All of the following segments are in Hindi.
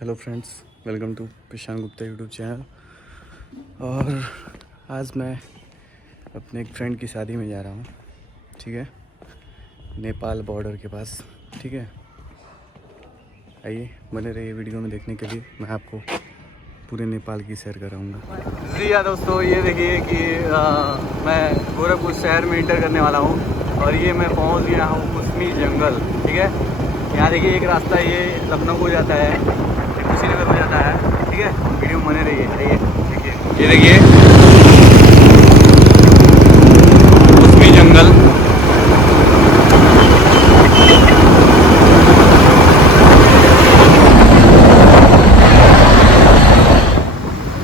Hello friends, welcome to Prashant Gupta YouTube channel. और आज मैं अपने एक फ्रेंड की शादी में जा रहा हूँ। ठीक है, नेपाल बॉर्डर के पास। ठीक है, आइए बने रहिए वीडियो में देखने के लिए। मैं आपको पूरे नेपाल की सैर कराऊंगा। जी हाँ दोस्तों, ये देखिए कि मैं गोरखपुर शहर में इंटर करने वाला हूँ और ये मैं पहुँच गया हूँ कुसमी जंगल। ठीक है, यहाँ देखिए एक रास्ता ये लखनऊ को जाता है, कुशीनगर हो जाता है। ठीक है, वीडियो बने रहिए। आइए देखिए, ये देखिए कुसमी जंगल।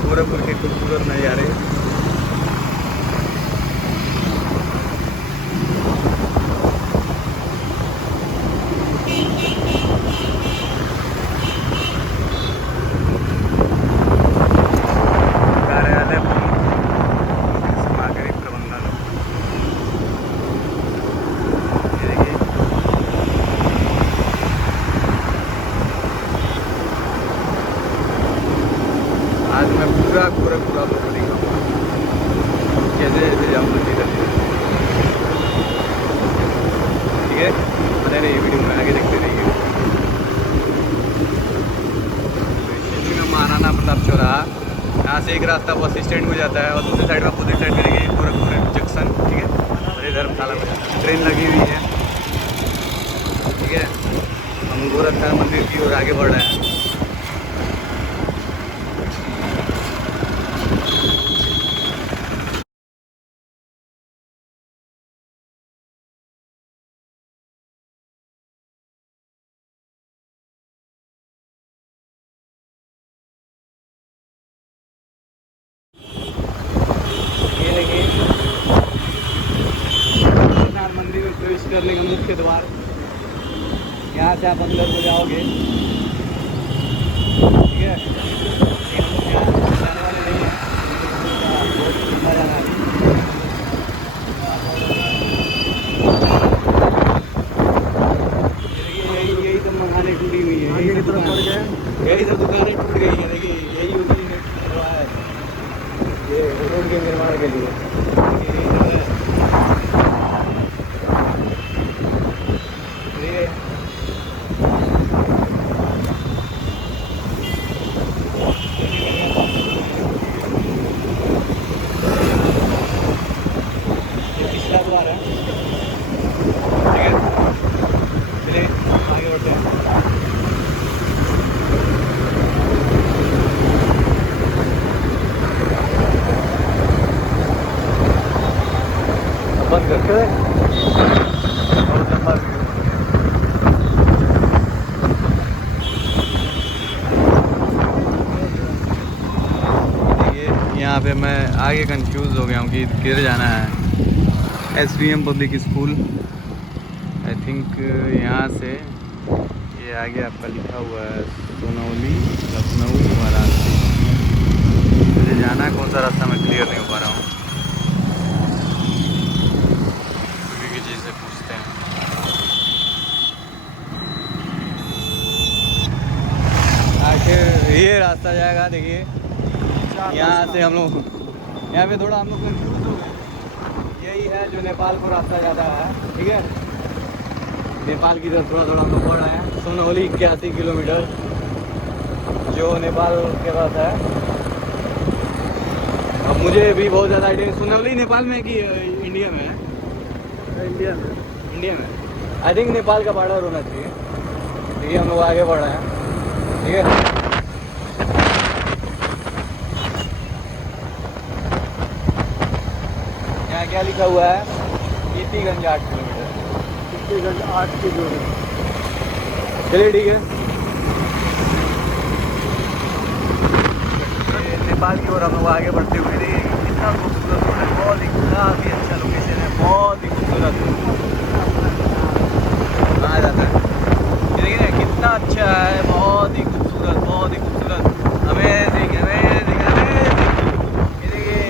गोरखपुर के खूबसूरत नज़ारे। कार्यालय सामग्री प्रबंधन। ये देखिए, आज मैं पूरा गोरखपुर आप लोगों को दिखाऊंगा कैसे कैसे जाऊँगा धीरे धीरे। ठीक है, बने रहिए वीडियो में, आगे देखते रहिए। इसमें महाराणा प्रताप चौराहा, यहाँ से एक रास्ता बस स्टैंड को जाता है और दूसरी साइड में अपोजिट साइड करेंगे गोरखपुर जंक्शन। ठीक है, और ये धर्मशाला को जाता है। ट्रेन लगी हुई है। ठीक है, हम गोरखनाथ मंदिर की ओर आगे बढ़ रहे हैं। ये देखिए गोरखनाथ मंदिर में प्रवेश करने का मुख्य द्वार। यहाँ से आप अंदर को जाओगे। ठीक है, लेकिन हम लोग यहाँ जाने वाले नहीं हैं। बहुत लंबा जाना है। यही सब मकानें टूटी हुई है। यही सब दुकानें टूट गई हैं। देखिए यही उसी ने करवाया है ये रोड के निर्माण के लिए। ये पिछला द्वार है। ठीक है, चलिए आगे बढ़ते हैं। बंद करके बहुत लंबा वीडियो। देखिए यहाँ पे मैं आगे कंफ्यूज हो गया हूँ कि किधर जाना है। SVM public school, I think यहाँ से ये आगे आपका लिखा हुआ है सोनौली लखनऊ वाराणसी। मुझे जाना है, कौन सा रास्ता मैं क्लियर नहीं हो पा रहा हूँ। किसी से पूछते हैं। आखिर ये रास्ता जाएगा। देखिए यहाँ से हम लोग, यहाँ पे थोड़ा हम लोग कंफ्यूज हो गए। यही है जो नेपाल को रास्ता जाता है। ठीक है, नेपाल की तरफ थोड़ा थोड़ा हम लोग बढ़ रहे हैं। सोनौली 81 किलोमीटर जो नेपाल के पास है। अब मुझे भी बहुत ज़्यादा आइडिया। सोनौली नेपाल में कि इंडिया में है? इंडिया में आई थिंक नेपाल का बॉर्डर होना चाहिए। ठीक है, हम लोग आगे बढ़ रहे हैं। ठीक है, यहाँ क्या लिखा हुआ है? कीर्तिगंज 8 किलोमीटर। कीर्तिगंज 8 किलोमीटर। चलिए ठीक है, नेपाल की ओर हम लोग आगे बढ़ते हुए। देखिए कितना खूबसूरत रोड है, बहुत ही काफ़ी अच्छा लोकेशन है, बहुत ही खूबसूरत आ जाता है। ये देखिए ना कितना अच्छा है, बहुत ही खूबसूरत, बहुत ही खूबसूरत। Amazing amazing amazing. ये देखिए,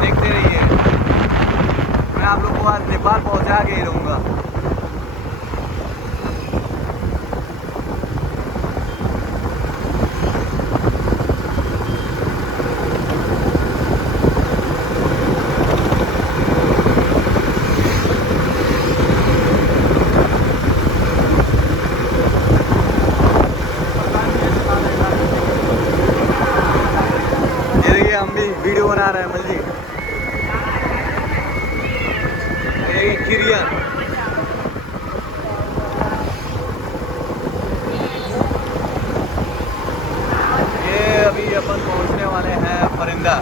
देखते रहिए, मैं आप लोग को आज नेपाल पहुंचा के ही रहूँगा। रहा है अमल जी। ये खिरिया अभी अपन पहुंचने वाले हैं परिंदा।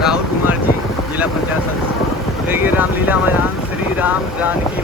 राहुल कुमार जी, जिला पंचायत सदस्य। देखिए रामलीला मैदान, श्री राम जानकी